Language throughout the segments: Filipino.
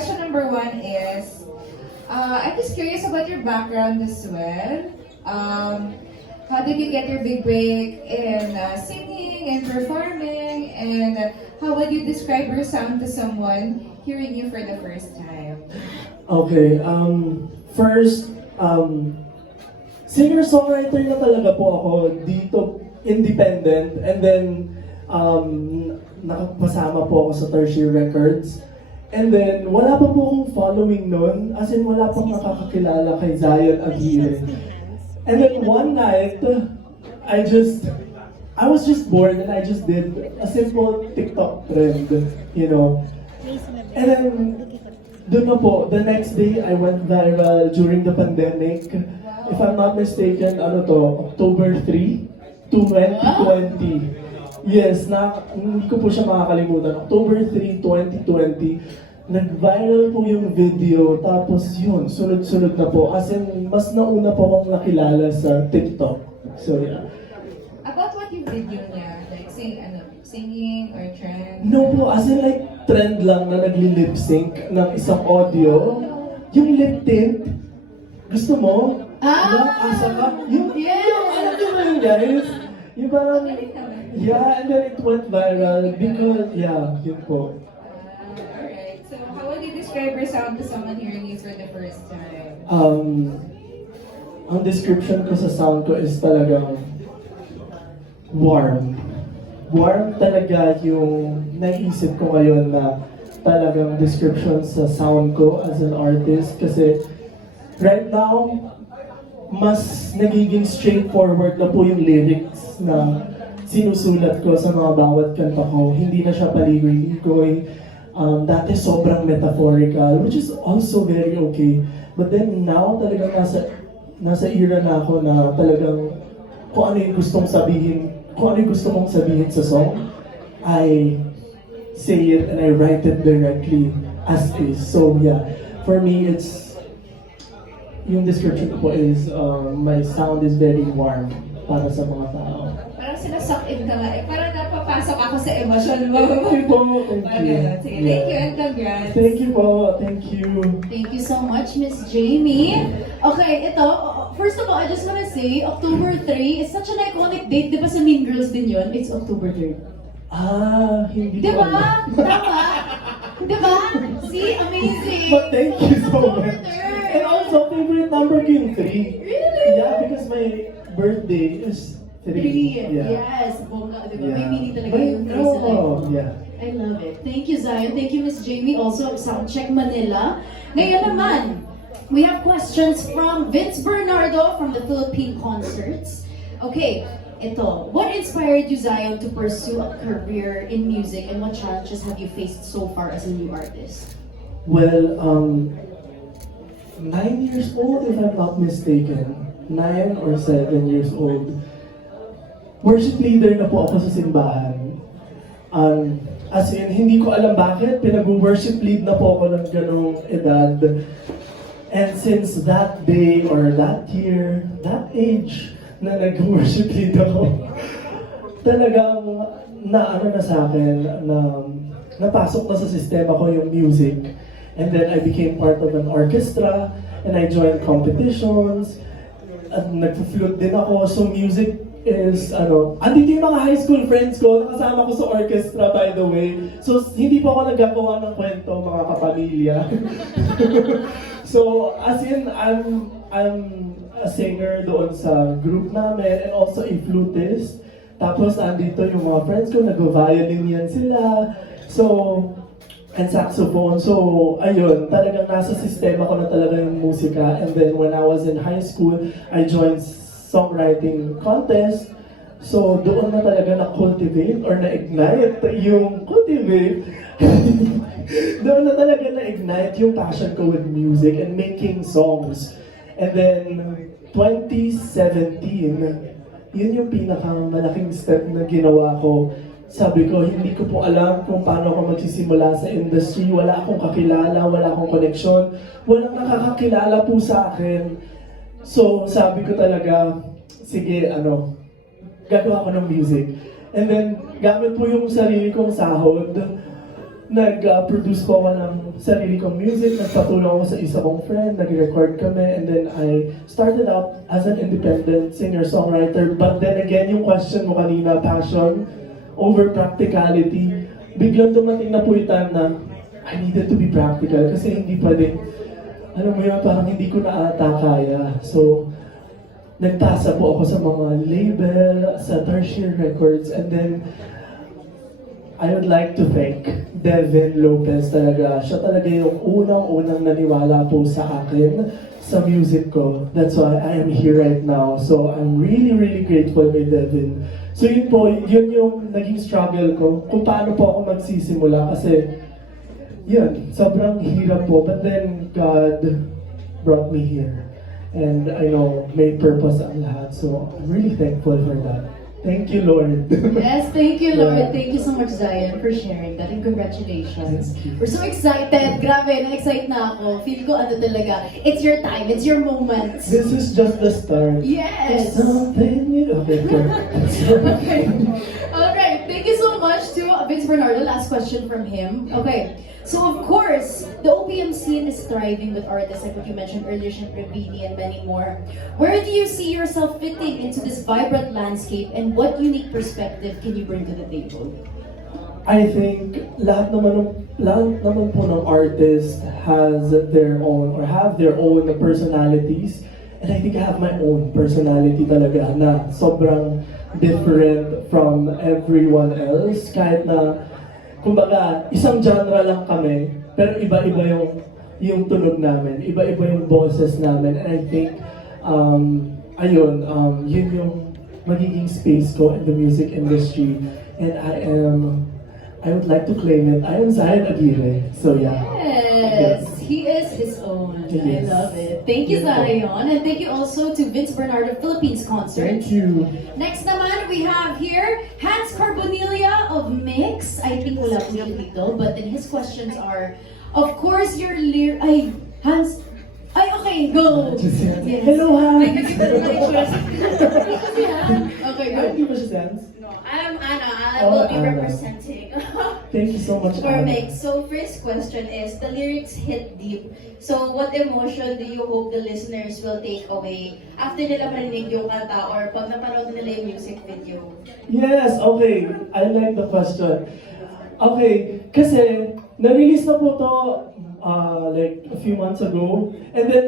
question number one is, I'm just curious about your background as well. How did you get your big break in singing and performing? And how would you describe your sound to someone hearing you for the first time? Okay, first, singer-songwriter na talaga po ako dito, independent, and then nakapasama po ako sa Tertiary Records. And then, wala pa po akong following nun, as in wala pang nakakakilala kay Zion Aguirre. And then one night, I was just bored and I just did a simple TikTok trend, you know. And then, dun na po, the next day, I went viral during the pandemic. If I'm not mistaken, October 3, 2020. Yes, hindi ko po siya makakalimutan. October 3, 2020, nag-viral po yung video, tapos yun, sunod-sunod na po. As in, mas nauna po akong nakilala sa TikTok. So, yeah. About what yung video niya? Like, singing or trend? No po, as in like, trend lang na nagli-lip sync ng isang audio. Yung lip tint, gusto mo? Asa ka? Yung, alam niyo ba yun, guys? Yung parang, yeah, and then it went viral because, yeah, yun po. Alright. So, how would you describe your sound to someone hearing you for the first time? Ang description ko sa sound ko is talagang warm. Warm talaga yung naisip ko ngayon na talagang description sa sound ko as an artist. Kasi right now, mas nagiging straightforward na po yung lyrics na sinusulat ko sa mga bawat kanta ko. Hindi na siya paligoy-ligoy. Dati sobrang metaphorical, which is also very okay. But then now, talagang nasa era na ako na talagang kung ano yung gustong sabihin, kung ano yung gusto mong sabihin sa song, I say it and I write it directly as is. So yeah, for me, yung description ko is, my sound is very warm para sa mga tao. Parang sinasuck-in ka nga eh. Parang napapasok ako sa emosyon mo. Thank you po. Thank you. Sige, thank you and congrats. Thank you po. Thank you. Thank you so much, Miss Jamie. Okay, ito, first of all, I just wanna say, October 3 is such an iconic date. Di ba sa Mean Girls din yun? It's October 3. Hindi Di ko ba? alam. Tama? Di ba? See? Amazing! But thank you so October much. 3rd. And also, favorite number ko yung 3. Really? Yeah, because my birthday is 3. 3. Yes. Bongga, di ba? May meaning talaga But yung 3 sa life. no, yeah. I love it. Thank you, Zion. Thank you, Miss Jamie. Also, Soundcheck Manila. Ngayon naman, we have questions from Vince Bernardo from the Philippine Concerts. Okay, ito. What inspired you, Zion, to pursue a career in music, and what challenges have you faced so far as a new artist? Well, 9 years old, if I'm not mistaken. 9 or 7 years old. Worship leader na po ako sa simbahan. As in, hindi ko alam bakit, pinag-worship lead na po ako ng ganong edad. And since that day or that year, that age na nag-worship lead ako, talagang naano na sa akin, na napasok na sa sistema ko yung music. And then I became part of an orchestra, and I joined competitions, at nag-flute din ako. So music is, andito yung mga high school friends ko, nakasama ko sa orchestra, by the way. So hindi po ako nagagawa ng kwento, mga kapamilya. So as in, I'm a singer doon sa group namin, and also a flutist. Tapos andito yung mga friends ko, nag-violin yan sila. So, and saxophone. So, ayun, talagang nasa sistema ko na talaga yung musika. And then when I was in high school, I joined songwriting contest. So, doon na talaga na-cultivate or na-ignite yung cultivate. Doon na talaga na-ignite yung passion ko with music and making songs. And then, 2017, yun yung pinakamalaking step na ginawa ko. Sabi ko, hindi ko po alam kung paano ako magsisimula sa industry. Wala akong kakilala, wala akong koneksyon. Walang nakakakilala po sa akin. So, sabi ko talaga, sige, gagawa ko ng music. And then, gamit po yung sarili kong sahod, nag-produce po ako ng sarili kong music, nagpatulong ako sa isa kong friend, nag-record kami, and then I started out as an independent singer-songwriter. But then again, yung question mo kanina, passion over practicality, biglang dumating na po yung time na I needed to be practical kasi hindi pwede, alam mo yun, parang hindi ko na ata kaya. So, nagtasa po ako sa mga label, sa Tertiary Records, and then I would like to thank Devin Lopez talaga. Siya talaga yung unang-unang naniwala po sa akin sa music ko. That's why I am here right now. So I'm really, really grateful kay Devin. So yun po, yun yung naging struggle ko. Kung paano po ako magsisimula kasi yun, sobrang hirap po. But then God brought me here. And I know may purpose ang lahat. So I'm really thankful for that. Thank you, Lord. Yes, thank you, Lord. Yeah. Thank you so much, Zion, for sharing that. And congratulations. Thank you. We're so excited. Grabe, na-excite na ako. Feel ko ano talaga. It's your time. It's your moment. This is just the start. Yes. Something new. Okay, good. Okay. Alright, thank you so much to Vince Bernardo. Last question from him. Okay. So of course, the OPM scene is thriving with artists like what you mentioned earlier, Siyempre Bini and many more. Where do you see yourself fitting into this vibrant landscape and what unique perspective can you bring to the table? I think lahat naman po ng artist has their own or have their own personalities. And I think I have my own personality talaga na sobrang different from everyone else. Kahit na, kumbaga, isang genre lang kami, pero iba-iba yung tunog namin, iba-iba yung boses namin, and I think, yun yung magiging space ko in the music industry, and I would like to claim it. I am Zion Aguirre, so yeah. Yes, he is his own. I Yes. love it. Thank you, Zion. And thank you also to Vince Bernardo Philippines Concert. Thank you. Next naman, we have here Hans Carbonilla of Mix. I think wala po siya dito, but then his questions are, of course, your Ay, Hans. Ay, okay, go. Yes. Hello, Han. Ay, kasi pero na-itsura si Han. Okay, go. Give us a sense. I'm Anna. I Oh, will be Anna. representing Thank you so much, for Anna. Mix. So first question is, the lyrics hit deep. So what emotion do you hope the listeners will take away after nila marinig yung kanta or pag napanood nila yung music video? Yes, okay. I like the question. Okay, kasi na-release na po to like a few months ago. And then,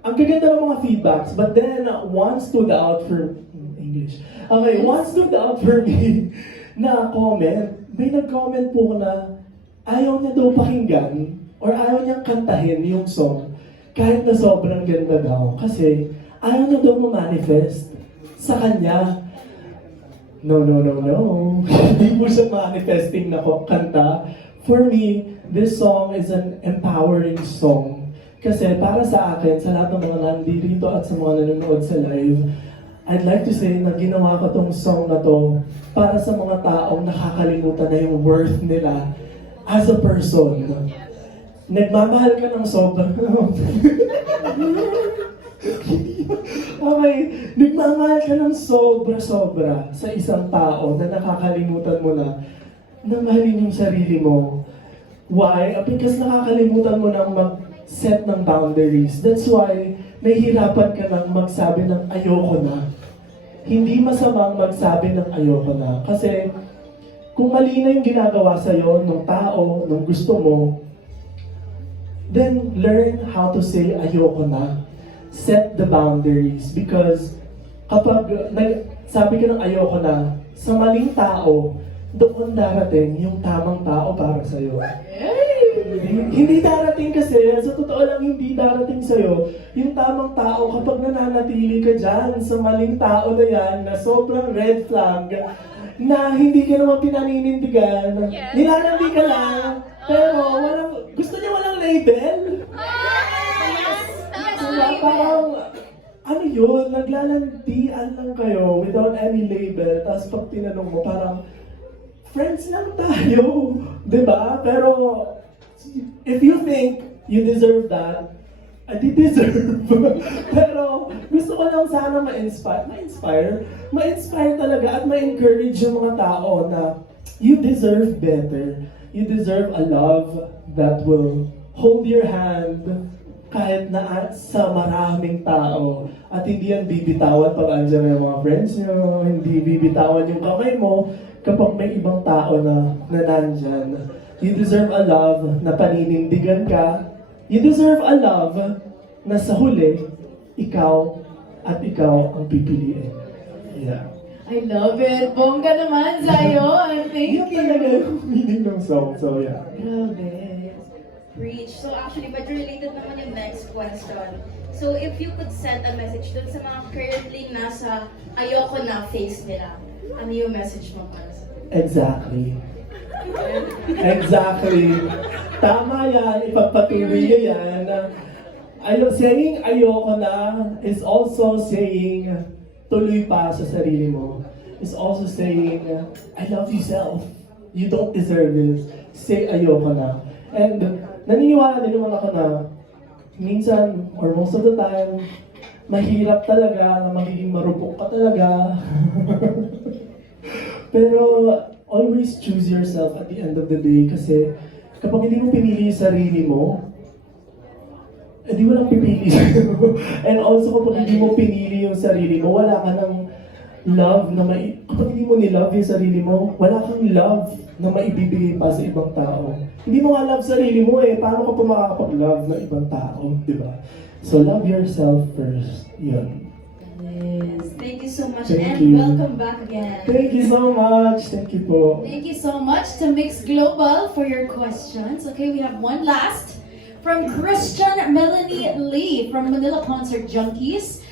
ang gaganda ng mga feedbacks. But then, one stood out for English. Okay, one stood out for me na comment. May nag-comment po na ayaw niya daw pakinggan or ayaw niyang kantahin yung song kahit na sobrang ganda daw. Kasi ayaw niya daw ma-manifest sa kanya. No. Hindi po siya manifesting na kanta. For me, this song is an empowering song. Kasi para sa akin, sa lahat ng mga nandito at sa mga nanonood sa live, I'd like to say na ginawa ko tong song na to para sa mga taong nakakalimutan na yung worth nila as a person. Nagmamahal ka ng sobrang... Okay, nagmamahal ka ng sobra-sobra sa isang tao na nakakalimutan mo na mahalin yung sarili mo. Why? Because nakakalimutan mo na mag-set ng boundaries. That's why nahihirapan ka nang magsabi ng ayoko na. Hindi masamang magsabi ng ayoko na. Kasi kung mali na yung ginagawa sa'yo ng tao, ng gusto mo, then learn how to say ayoko na. Set the boundaries. Because kapag sabi ka ng ayoko na, sa maling tao, doon darating yung tamang tao para sa'yo. Hindi darating kasi, sa totoo lang hindi darating sa'yo, yung tamang tao kapag nananatili ka dyan sa maling tao na yan, na sobrang red flag, na hindi ka naman pinaninindigan, nilalandi ka lang, pero gusto niya walang label. Diba, parang, ano yun, naglalandian lang kayo without any label, tapos pag tinanong mo, parang, friends lang tayo, diba? Pero, if you think you deserve that, I did deserve. Pero, gusto ko lang sana ma-inspire talaga at ma-encourage yung mga tao na you deserve better. you deserve a love that will hold your hand kahit na sa maraming tao. At hindi yan bibitawan pag andyan yung mga friends nyo, hindi bibitawan yung kamay mo kapag may ibang tao na nandyan. You deserve a love na paninindigan ka. You deserve a love na sa huli, ikaw at ikaw ang pipiliin. Yeah. I love it. Bongga naman, Zion. Thank Yun talaga you. yung meaning ng song. So yeah. Grabe. Preach. So actually, medyo related naman yung next question. So if you could send a message dun sa mga currently nasa ayoko na phase nila, ano yung message mo para sa Exactly. Exactly. Tama yan. Ipagpatuloy niya yan. Saying ayoko na is also saying tuloy pa sa sarili mo. Is also saying, I love yourself. You don't deserve this. Say ayoko na. And naniniwala din naman ako na minsan, or most of the time, mahirap talaga na magiging marupok ka talaga. Pero always choose yourself at the end of the day kasi kapag hindi mo pinili yung sarili mo, di mo lang pipili. And also kapag hindi mo pinili yung sarili mo, wala ka ng love na kapag hindi mo nilove yung sarili mo, wala kang love na maibibigay pa sa ibang tao. Hindi mo nga love sarili mo paano ka pa makakapag-love ng ibang tao, di ba? So love yourself first. Yun. Yes. Thank you so much Thank and you. welcome back again. Thank you so much. Thank you po. Thank you so much to Mix Global for your questions. Okay, we have one last from Christian Melanie Lee from Manila Concert Junkies.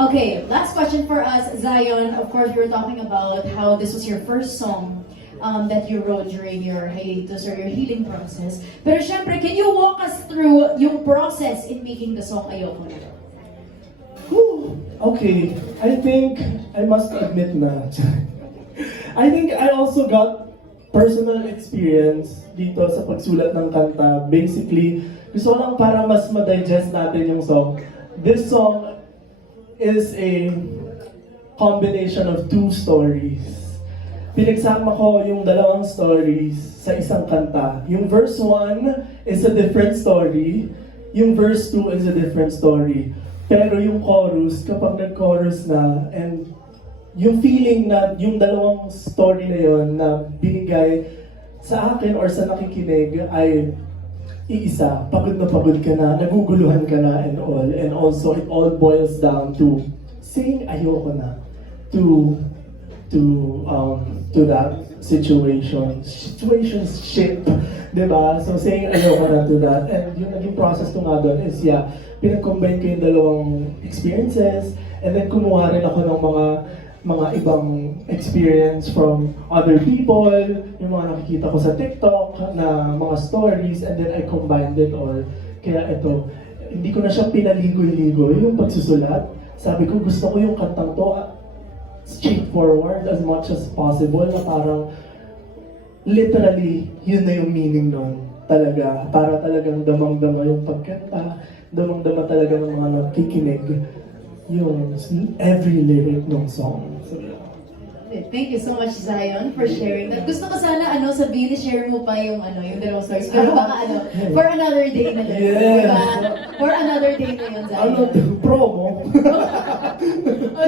Okay, last question for us, Zion. Of course, we were talking about how this was your first song that you wrote during your hiatus or your healing process. Pero syempre, can you walk us through yung process in making the song Ayoko Na? Whew. Okay, I think I must admit na. I think I also got personal experience dito sa pagsulat ng kanta. Basically, gusto ko lang para mas ma-digest natin yung song. This song is a combination of two stories. Pinagsama ko yung dalawang stories sa isang kanta. Yung verse 1 is a different story. Yung verse 2 is a different story. Pero yung chorus, kapag nag-chorus na, and yung feeling na yung dalawang story na yon na binigay sa akin or sa nakikinig ay iisa. Pagod na pagod ka na, naguguluhan ka na and all. And also, it all boils down to saying ayoko na to that situationship, diba? So saying ayoko na to that. And yung naging process ko nga doon is, pinag-combine ko yung dalawang experiences and then kumuha rin ako ng mga ibang experience from other people, yung mga nakikita ko sa TikTok na mga stories, and then I combined it all. Kaya ito, hindi ko na siya pinaligoy-ligoy yung pagsusulat. Sabi ko, gusto ko yung kantang to straightforward as much as possible, na parang literally, yun na yung meaning nun. Talaga, para talagang damang-dama yung pagkanta, damang-dama talaga ng mga nakikinig yung every lyric ng song. So, Thank you so much, Zion, for sharing that. Gusto ko sana sabihin, share mo pa yung yung dalawang stories. Pero baka for another day na lang. Yes. Diba? For another day na yun, Zion. ano, promo?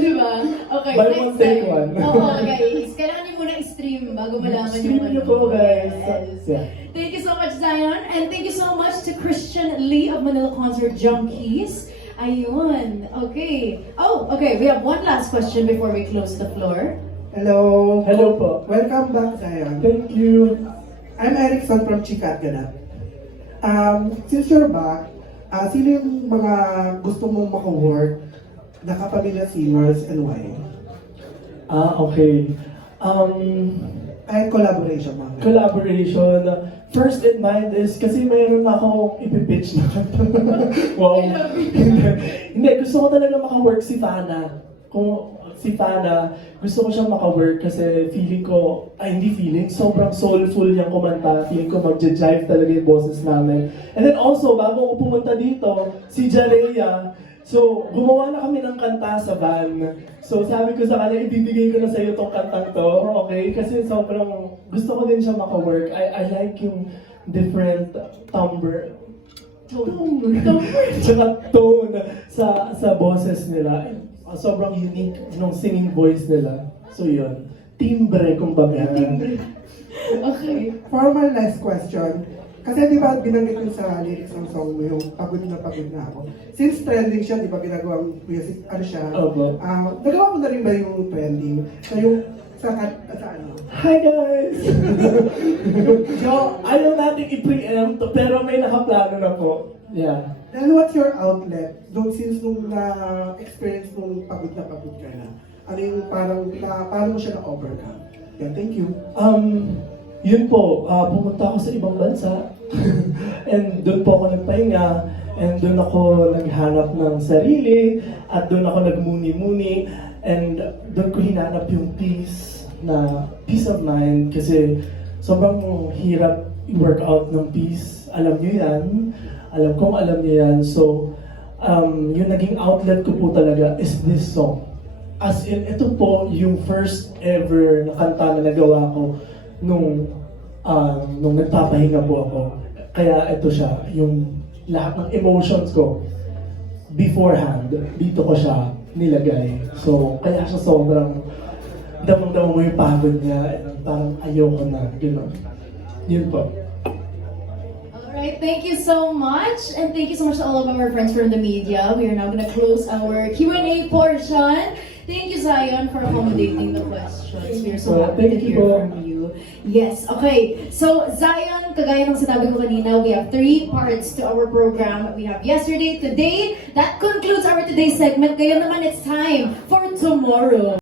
Diba? Okay, Buy next one, take time. one. Oo, guys. Kailangan niyo muna i-stream bago malaman Stream yung niyo po, guys. Yes. Yeah. Thank you so much, Zion. And thank you so much to Christian Lee of Manila Concert Junkies. Ayun. Okay. Oh, okay. We have one last question before we close the floor. Hello. Hello po. Welcome back, Zion. Thank you. I'm Erickson from Chikat Ganap. Since you're back, sino yung mga gusto mong maka-work na kapamilya singers and why? Okay. Kahit collaboration mga. Collaboration. First in mind is, kasi mayroon akong ipipitch na kanta. Wow. Hindi, gusto ko talaga maka-work si Fana. Kung si Fana, gusto ko siyang maka-work kasi feeling ko, sobrang soulful niyang kumanta. Feeling ko magja-jive talaga yung boses namin. And then also, bago ako pumunta dito, si Jareya, So, gumawa na kami ng kanta sa van. So, sabi ko sa kanya, ibibigay ko na sa'yo tong kantang to, okay? Kasi sobrang gusto ko din siya maka-work. I like yung different timbre. Tsaka tone sa boses nila. Sobrang unique nung singing voice nila. So, yun. Timbre, kumbaga. Okay. For my last question, kasi di ba binanggit yung sa lyrics ng song mo yung pagod na ako. Since trending siya, di ba ginagawang music, ano siya? Opo. Nagawa mo na rin ba yung trending? So yung sa ano? Hi guys! So, ayaw natin i-preempt, pero may nakaplano na po. Yeah. Then what's your outlet? Doon since nung na-experience nung pagod ka na. Ano yung parang, paano mo siya na-overcome? Yeah, thank you. Yun po, pumunta ako sa ibang bansa. And doon po ako nagpahinga. And doon ako naghanap ng sarili. At doon ako nagmuni-muni. And doon ko hinanap yung peace of mind. Kasi sobrang hirap i-work out ng peace. Alam niyo yan. Alam niyo yan. So, yung naging outlet ko po talaga is this song. As in, ito po yung first ever na kanta na nagawa ko nung nagpapahinga po ako. Kaya ito siya, yung lahat ng emotions ko beforehand, dito ko siya nilagay. So, kaya siya sobrang damang-damang mo yung pagod niya and parang ayoko na, gano'n. Yun po. Alright, thank you so much. And thank you so much to all of our friends from the media. We are now going to close our Q&A portion. Thank you, Zion, for accommodating the questions. We are so happy to hear from you. Yes, okay. So, Zion, kagaya ng sinabi ko kanina, we have 3 parts to our program. We have yesterday, today. That concludes our today's segment. Ngayon naman, it's time for tomorrow.